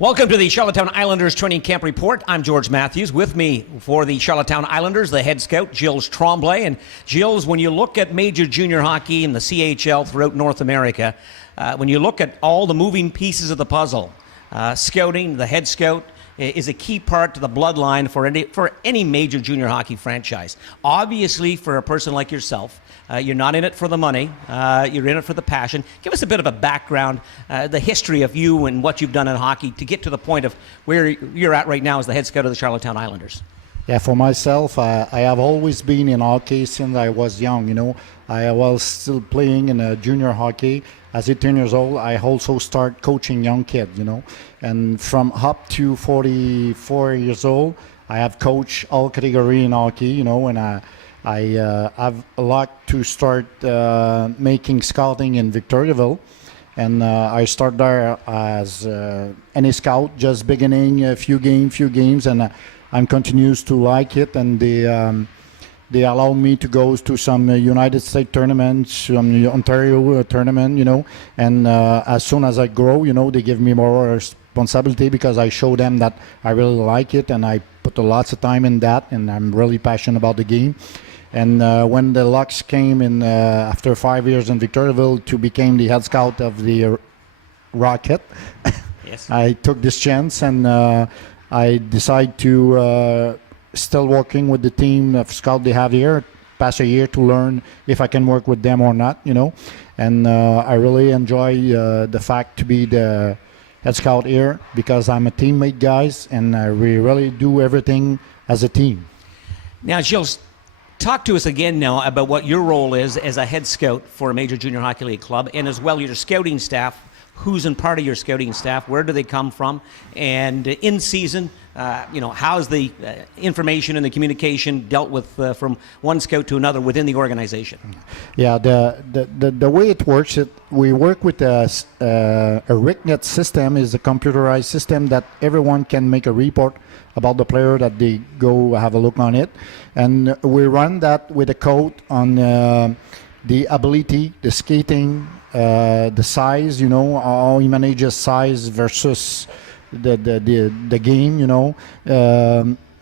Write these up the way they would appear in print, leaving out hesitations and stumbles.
Welcome to the Charlottetown Islanders Training Camp Report. I'm George Matthews. With me for the Charlottetown Islanders, the head scout, Gilles Tremblay. And Gilles, when you look at major junior hockey and the CHL throughout North America, when you look at all the moving pieces of the puzzle, scouting, the head scout, is a key part to the bloodline for any major junior hockey franchise. Obviously, for a person like yourself, you're not in it for the money. You're in it for the passion. Give us a bit of a background, the history of you and what you've done in hockey to get to the point of where you're at right now as the head scout of the Charlottetown Islanders. Yeah, for myself, I have always been in hockey since I was young. You know, I was still playing in junior hockey. As 18 years old, I also start coaching young kids, you know. And from up to 44 years old, I have coached all category in hockey, you know, and I have a lot to start making scouting in Victoriaville. And I start there as any scout, just beginning a few games, and I'm continues to like it, and they allow me to go to some United States tournaments, some Ontario tournament, you know, and as soon as I grow, you know, they give me more responsibility because I show them that I really like it and I put lots of time in that, and I'm really passionate about the game. And when the Lux came in after 5 years in Victoriaville to become the head scout of the Rocket, Yes. I took this chance, and I decided to still working with the team of scout they have here, past a year to learn if I can work with them or not, you know. And I really enjoy the fact to be the head scout here because I'm a teammate, guys, and we really do everything as a team. Now, Gilles, talk to us again now about what your role is as a head scout for a major junior hockey league club, and as well your scouting staff. Who's in part of your scouting staff? Where do they come from? And in season, you know, how's the information and the communication dealt with from one scout to another within the organization? Yeah, the way it works, we work with a RICNet system, is a computerized system that everyone can make a report about the player that they go have a look on it, and we run that with a code on the ability, the skating, the size, you know, how he manages size versus the game, you know.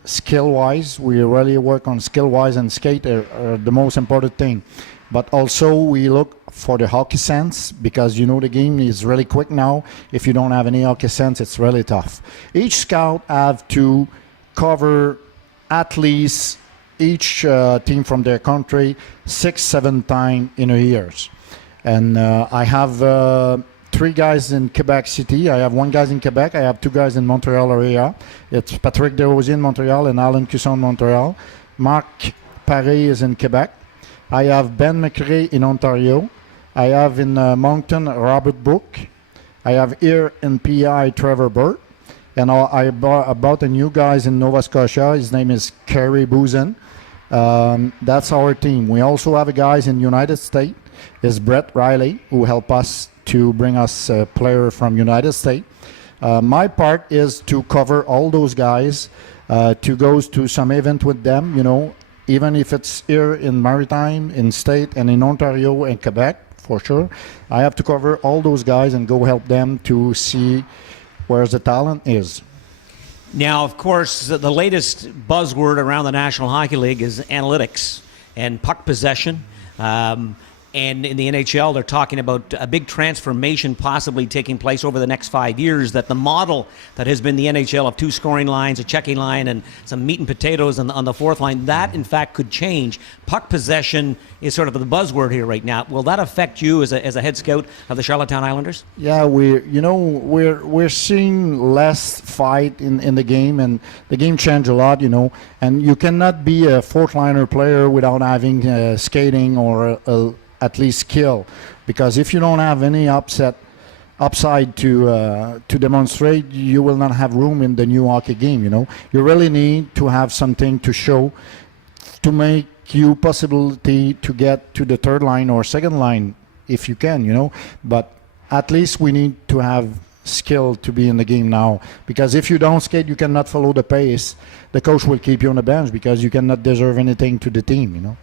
Skill-wise, we really work on skill-wise, and skate are the most important thing. But also we look for the hockey sense, because, you know, the game is really quick now. If you don't have any hockey sense, it's really tough. Each scout have to cover at least each team from their country 6-7 times in a year. And I have 3 guys in Quebec City. I have 1 guy in Quebec. I have 2 guys in Montreal area. It's Patrick Desrosiers in Montreal and Alan Cusson in Montreal. Marc Paré is in Quebec. I have Ben McRae in Ontario. I have in Moncton Robert Brook. I have here in PI Trevor Burt. And I bought a new guy in Nova Scotia. His name is Kerry Boozen. That's our team. We also have a guy in United States. Is Brett Riley, who helped us to bring us a player from United States. My part is to cover all those guys, to go to some event with them, you know, even if it's here in Maritime, in State, and in Ontario and Quebec, for sure. I have to cover all those guys and go help them to see where the talent is. Now, of course, the latest buzzword around the National Hockey League is analytics and puck possession. And in the NHL, they're talking about a big transformation possibly taking place over the next 5 years, that the model that has been the NHL of 2 scoring lines, a checking line, and some meat and potatoes on the fourth line, that in fact could change. Puck possession is sort of the buzzword here right now. Will that affect you as a head scout of the Charlottetown Islanders? Yeah, we're seeing less fight in the game, and the game changed a lot, you know. And you cannot be a fourth liner player without having skating or at least skill, because if you don't have any upside to demonstrate, you will not have room in the new hockey game, you know. You really need to have something to show to make you possibility to get to the third line or second line if you can, you know. But at least we need to have skill to be in the game now, because if you don't skate, you cannot follow the pace. The coach will keep you on the bench because you cannot deserve anything to the team, you know.